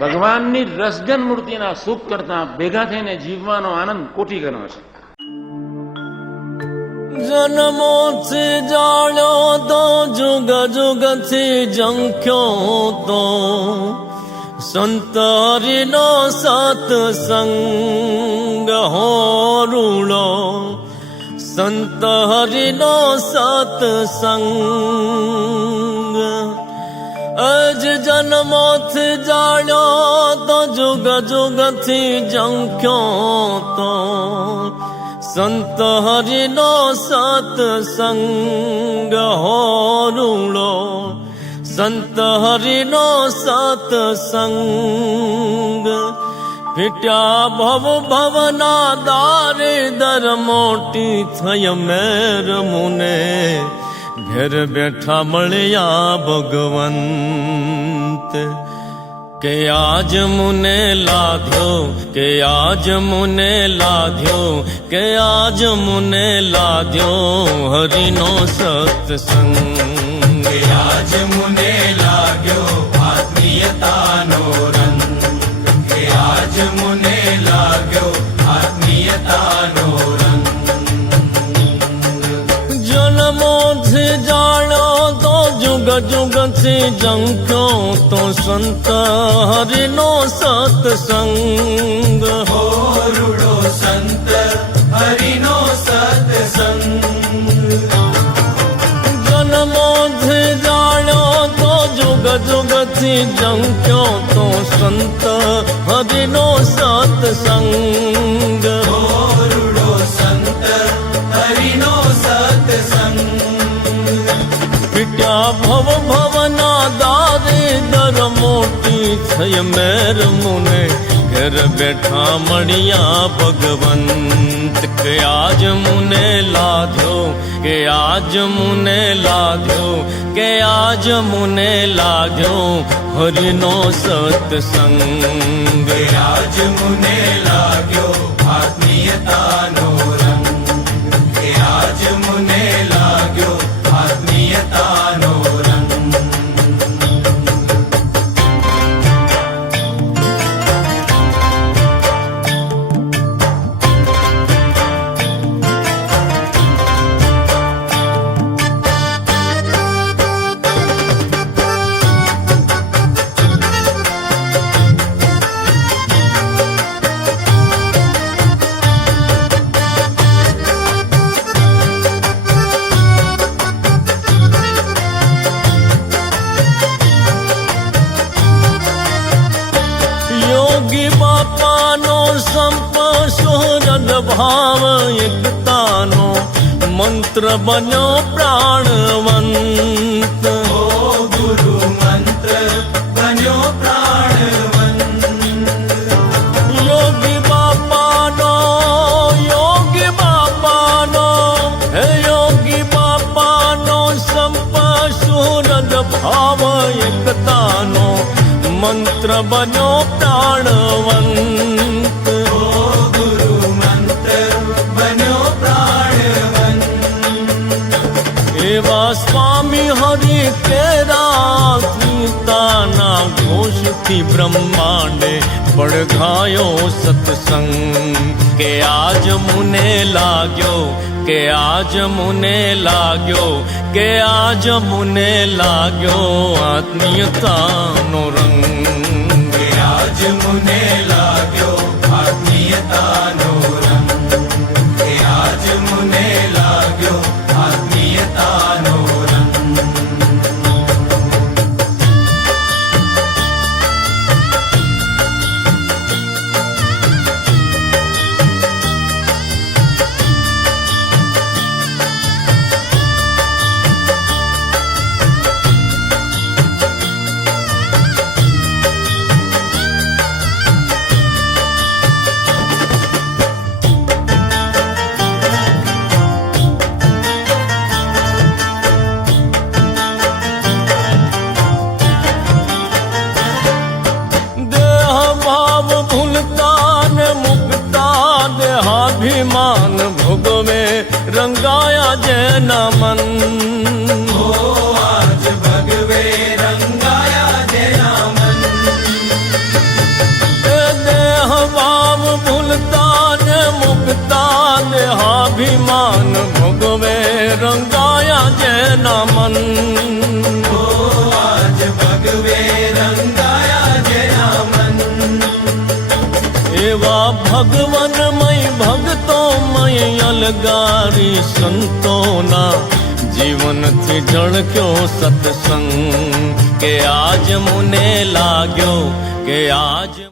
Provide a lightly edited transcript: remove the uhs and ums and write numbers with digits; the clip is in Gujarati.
ભગવાનની રસજન મૂર્તિના સુખ કરતા ભેગા થઈને જીવવાનો આનંદ કોટી ગણો છે. જન્મોથી જાણ્યો તો જુગ જુગથી ઝંખ્યો તો સંત હરિનો સત્સંગ હો રૂડો, સંત હરિનો સત્સંગ. અજ જન્મોથી જાણ્યો તો જુગ જુગથી ઝંખ્યો તો સંત હરિનો સત્સંગ હો રૂડો, સંત હરિનો સત્સંગ. પીટ્યા ભવ ભવના દારે દર મોટી થઈ મેર મુને, ઘેર બેઠા મળ્યા ભગવંત. કે આજ મુને લાધ્યો, કે આજ મુને લાધ્યો, કે આજ મુને લાધ્યો હરિનો સત્સંગ. કે આજ મુને લાગ્યો આત્મીયતાનો રંગ, કે આજ મુને લાગ્યો આત્મીયતાનો રંગ. જન્મોથી જાણો તો જુગ જુગથી ઝંખ્યો તો સંત હરિનો સત્સંગ હો રૂડો સંત હરિનો સત્સંગ. જન્મોથી જાણ્યો તો જુગ જુગથી ઝંખ્યો તો સંત હરિનો સત્સંગ હો રૂડો સંત હરિનો સત્સંગ. પીટ્યા ભવ ભવના દારે દર મોટી થઈ મેર મુને, ઘેર બેઠા મળ્યા ભગવંત. કે આજ મુને લાધ્યો, કે આજ મુને લાધ્યો, કે આજ મુને લાગ્યો હરિનો સત્સંગ. કે આજ મુને લાગ્યો આત્મીયતાનો રંગ, કે આજ મુને લાગ્યો આત્મીયતાનો રંગ. યોગી બાપાનો સંપ સુહૃદ ભાવ એકતાનો મંત્ર બન્યો પ્રાણવંત. ઓ ગુરુ મંત્ર બન્યો પ્રાણવંત. યોગી બાપાનો, યોગી બાપાનો, હે યોગી બાપાનો સંપ સુહૃદ ભાવ એકતાનો મંત્ર બન્યો પ્રાણવંત. ઓ ગુરુ મંત્ર બન્યો પ્રાણવંત. એવા સ્વામી હરિ કેરા ગીતાના ઘોષથી બ્રહ્માંડે પડઘાયો સત્સંગ. કે આજ મુને લાગ્યો, કે આજ મુને લાગ્યો, કે આજ મુને લાગ્યો આત્મીયતાનો રંગ. કે આજ મુને લાગ્યો આત્મીયતાનો રંગ, કે આજ મુને લાગ્યો આત્મીયતાનો રંગ. સ્વાભિમાન ભોગવે રંગાયા જેના મન આજ ભગવે રંગાયા જેના મન એવા ભગવનમય ભક્તોમય અલગારી સંતોના જીવનથી ઝળક્યો સત્સંગ કે આજ મુને લાગ્યો કે આજ